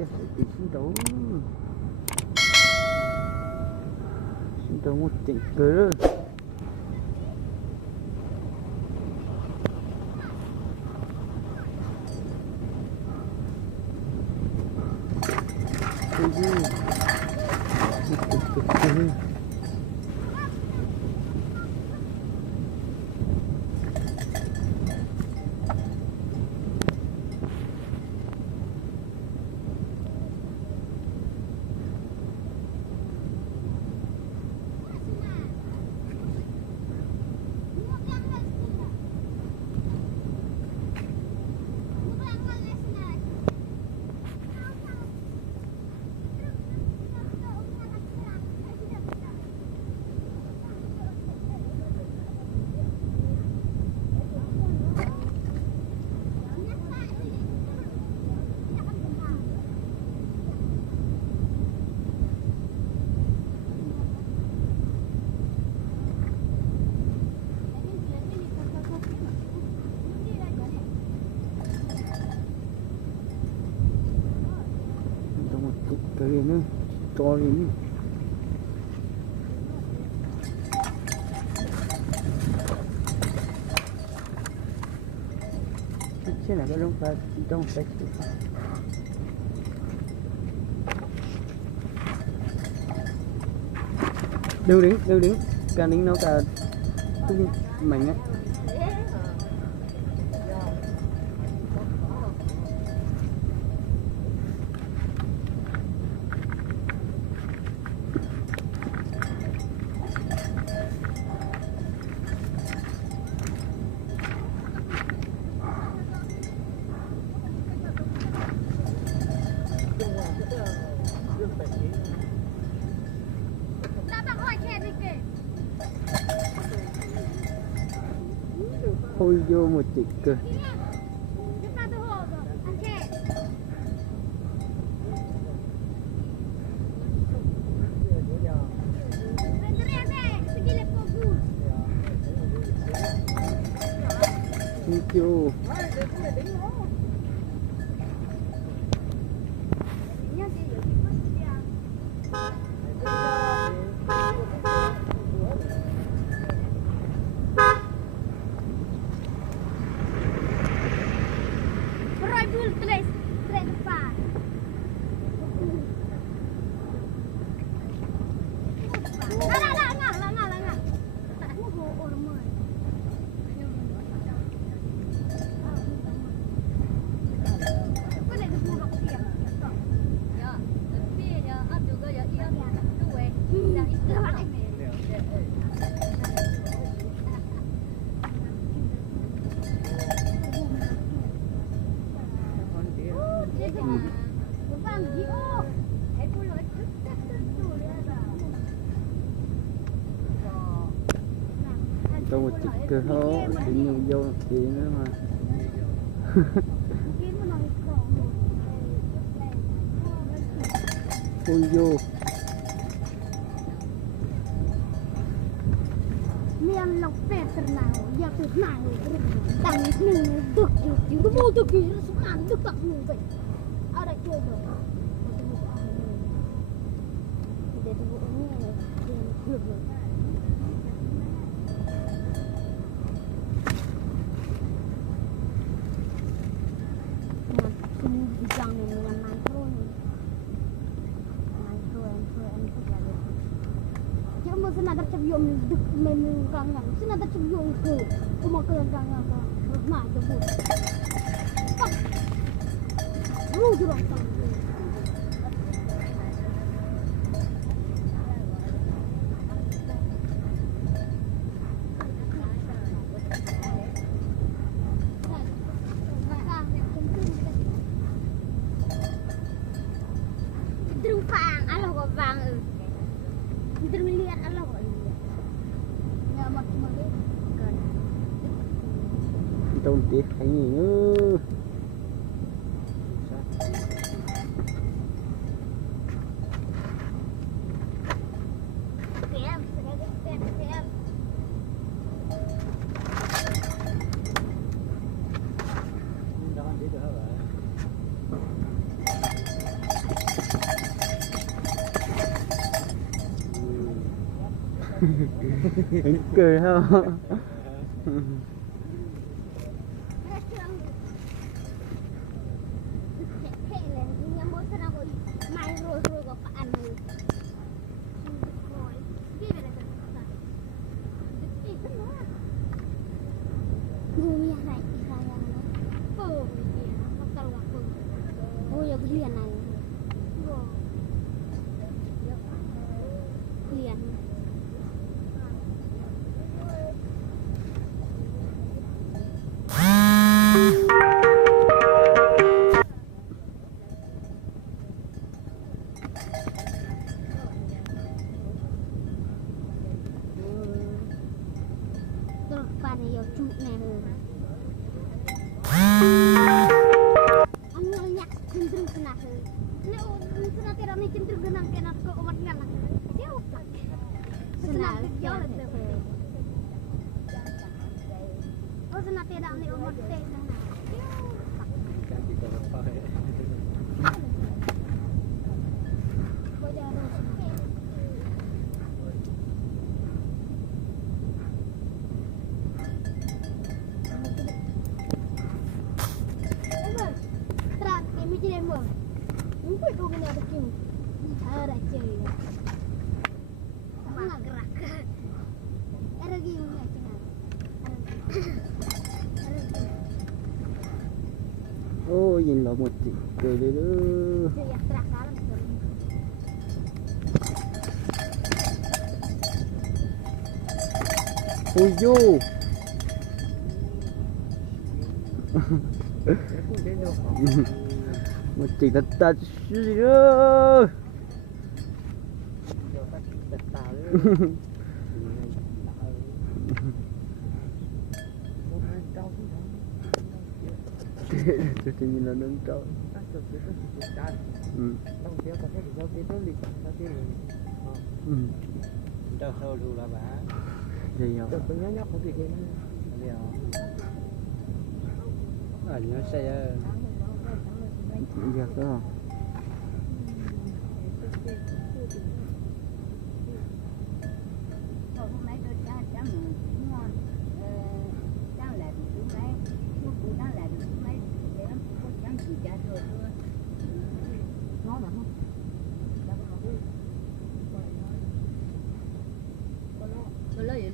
cái tí xin đấu một tỉnh cơ cái nữa to đi trên là cái lông phá đông sạch đều đứng cả nính nó cả tung mảnh á ôi vô một chị cơ thank you tôi một chiếc cơ hố thì nhiều vô thì nữa mà ôi vô miền lộc về từ nào giờ từ nào đằng nương được gì cứ mua từ kia nó xuống ăn được tận nương vậy ở đây chơi rồi để tôi uống này được rồi jangan dengan mantrun cuma senada cebium menunggang senada cebium ke cuma kelenggang rumah jebut lu jorong vàng ăn là có vàng đừng liền ăn là gọi nhà mặt mà cái tôn tiếc thấy gì nữa cười không? Ôi nhìn là một chị cười đấy đó. Ôi vô. Một chị thật thật gì đó. Tôi thì nhìn là nâng trâu. Đâu sâu luôn là bà. Gì hả? Tôi nhớ nhóc không thì kia nó. Nhớ xe. Dạ đó.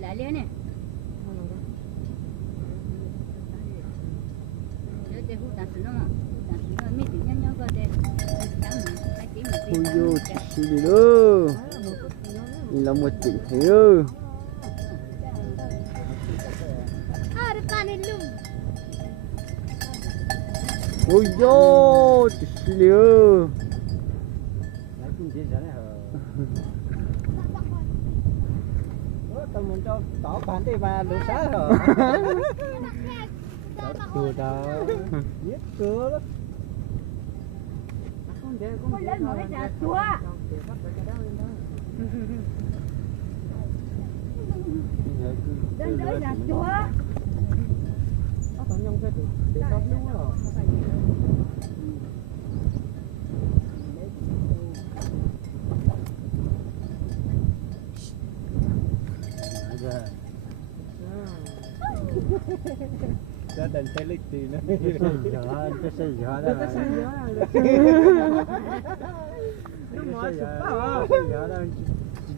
Lại nè. Ôi vô chị đi đó. Nhìn là một chị thế ơi. Ôi vô chị đi ơi. Lấy chung chia sẻ này hả? Tôi muốn cho tỏ bán đi mà lúa xá hả? Cửa đó. Biết cửa đó. Con lấy một cái trà chua. Đến tới trà chua. Có phải nhông cái được để tóc đúng không? Gia đình sẽ lịch gì nữa. Cái gì đó đó. Cái xe gió nó mở sụp vào. Xe gió đó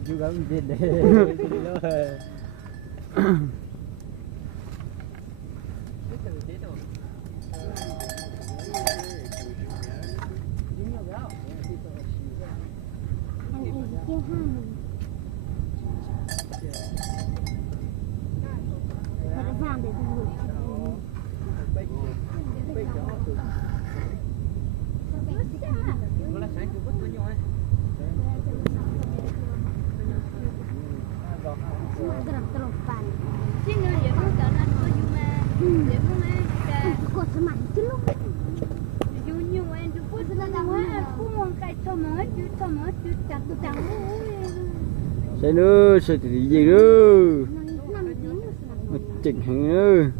chú gắm gì để Xe nữa, xe thì gì nữa. Một chỉnh hàng nữa.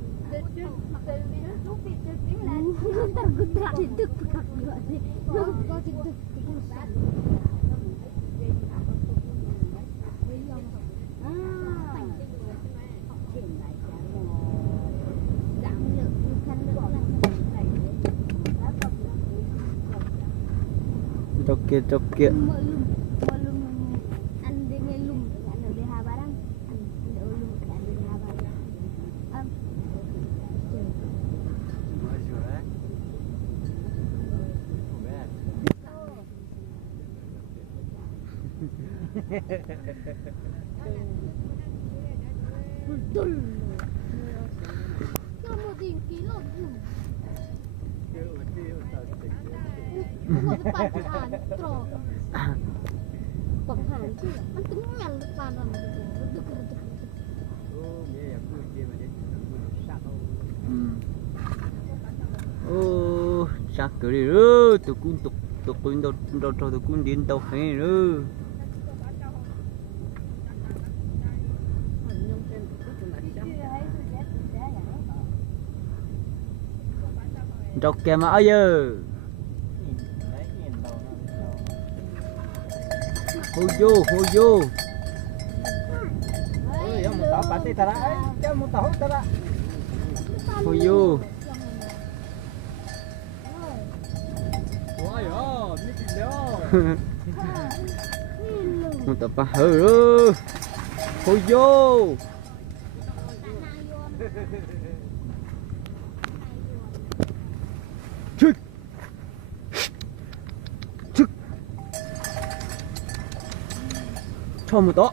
Chọc kia. Melum ande ngelum ande deha barang ande ulum ande deha barang betul kamu tinggi loh bukan depan kan tro bang han itu kan kenyal depan orang itu reduk Chắc cái đi nữa, tụi con đâu tụi con điện tàu hay nữa. Chọc kè mà ở giờ. Hô vô. Một tàu bắn đi ta đã, cho một tàu ta đã. Hô vô. Wow, ini dia. Một tập ba hừ nữa. Hô vô. Chích. Cho một đó.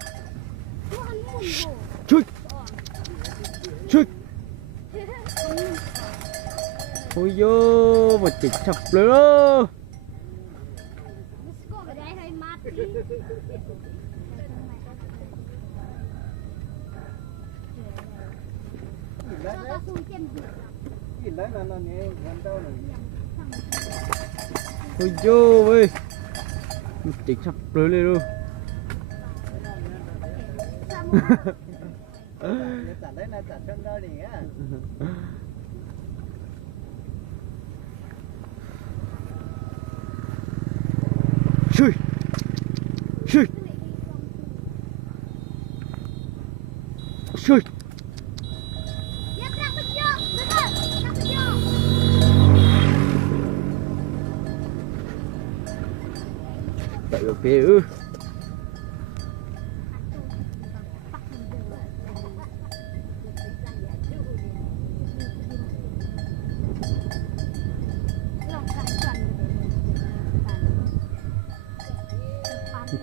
Chích. Ôi vô một chích chập nữa. Lấy là nó nhẹ gần đâu này. Ôi vô ơi. Một chích chập nữa luôn. Lấy là chặt chân đâu đi á. Shui. Tại ở phía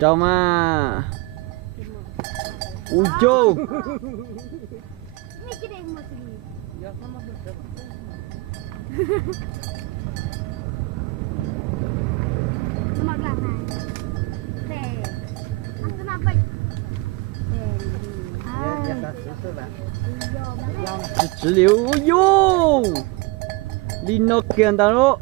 cho mà ui chô chỉ liệu vô đi nó kiền ta đó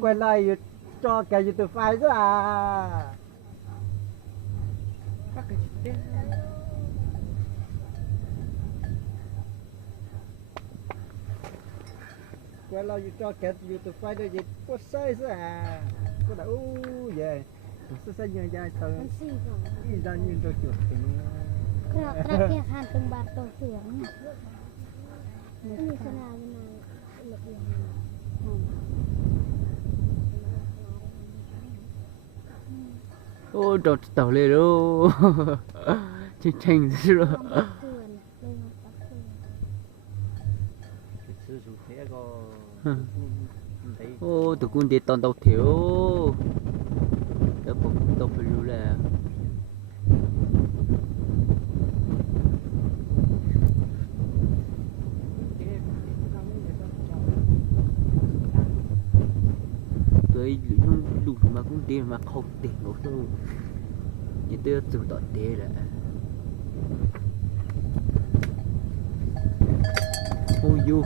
quay lại cho cái gì từ phai chứ à. Quay lại cho cái gì từ phai đây gì có sai chứ à. Có đã về sai như vậy thôi. Đi ra nhìn tôi chuột thì nó terakhir hantung Barto siang ini senang lebih ô đột tàu lên đâu tranh rồi ô tụi con đi toàn tàu thiếu tao cũng tàu phải lưu là tới lụt mà cũng tiền mà không tiền nữa đâu như tôi tự tọt tiền là ôi du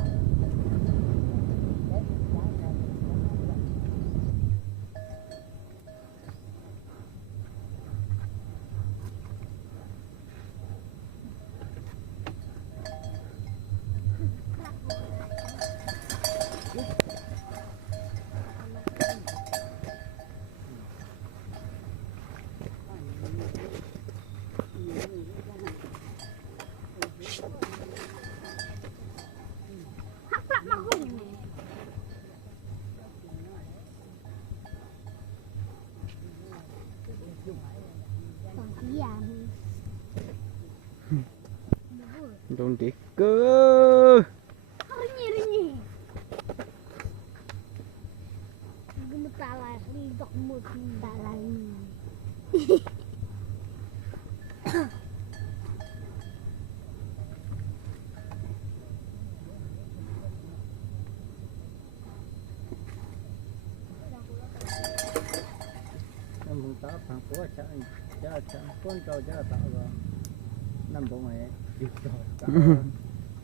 Don't take cơ. Ringi. Gemetar lah, ridok mut dalam. Mùng tá phẳng phố cha con trâu cha tạo vào năm bộ mẹ yêu trâu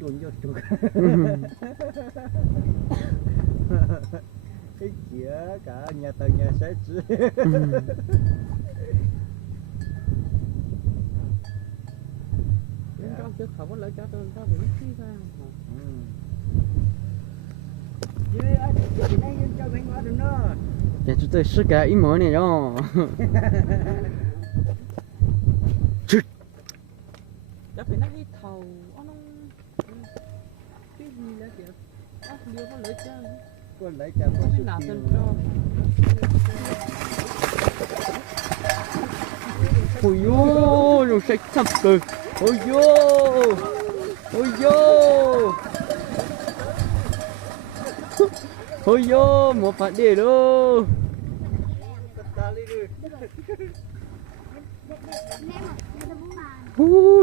chuồn vô chuột cái chĩa cả nhà tầng nhà sẽ chứ Trong trước không có lợi cho tôi sao bị mất phí ra. dê anh đây cho mình qua được nữa. Để chúng tôi sức cả ít món này đó. Chắc phải nắp đi thầu nó cái gì là kiểu áp liêu có lợi cho Con lấy chả có cái sự nào tiêu tên cho Ôi yo, nó sẽ sắp cực. Ôi yo, ôi yo, ôi yo, một phát đi đâu.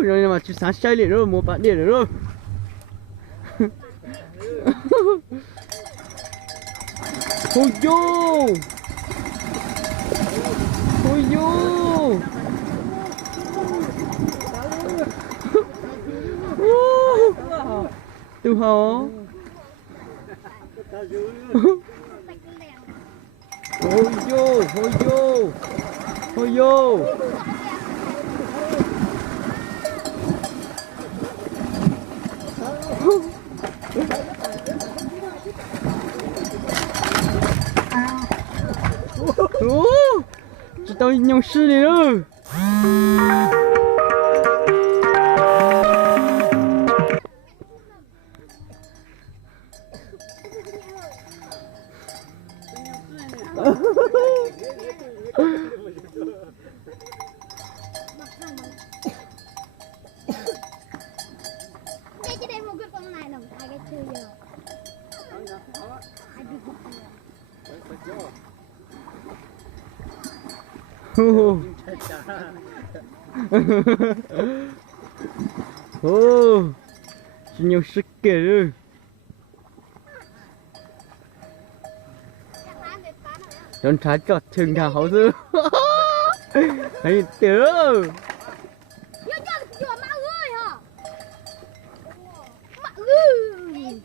Rồi mà chú sáng say liền rồi, một phát đi rồi. Ôi yo, ôi yo. Từ hả? Ôi yo, ôi yo, ôi yo. Chỉ tao nhung sư này rồi. Đây chỉ đem một cái con này nằm thay cái chơi giờ. Ô, chỉ nhiều sức kìa rồi. Don't try to turn down houses. Hey, dear. Yo cho vừa má ơi hả? Má ơi.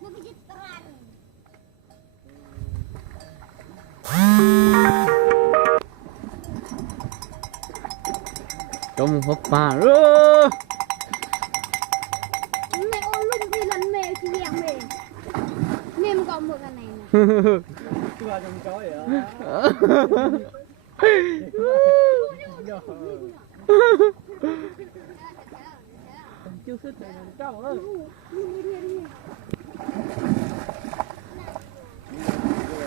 Nó bị chết tràn. Trong hộp bà rồi. Mẹ ôn lung thì lần mẹ thì dèo mẹ. Nem còn một cái này nè. qua trong chói vậy chưa xích này là cao ơi.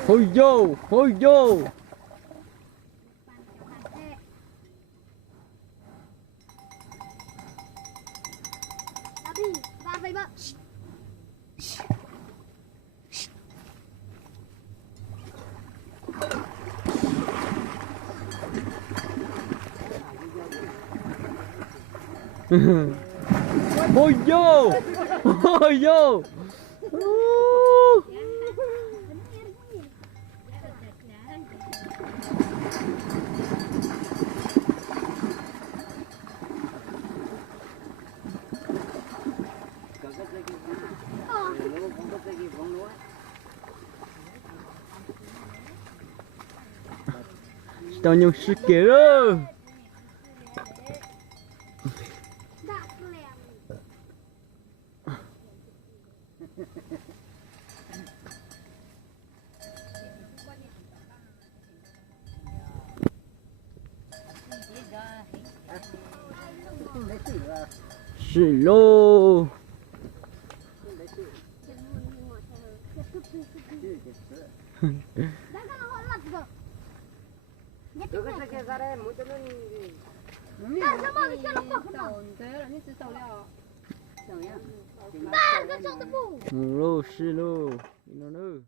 Hôi vô, hôi vô. Đi, ra vậy bác. Hôi vô, hôi vô. Tao nhung sức kìa rồi. Sử lô. cái này cái ra đây muốn cho nó ta sẽ mang cái xe nó bỏ cái nào thế là như từ tàu leo tàu nhá ta cái cho tôi bù mù lô xì lô nó nữa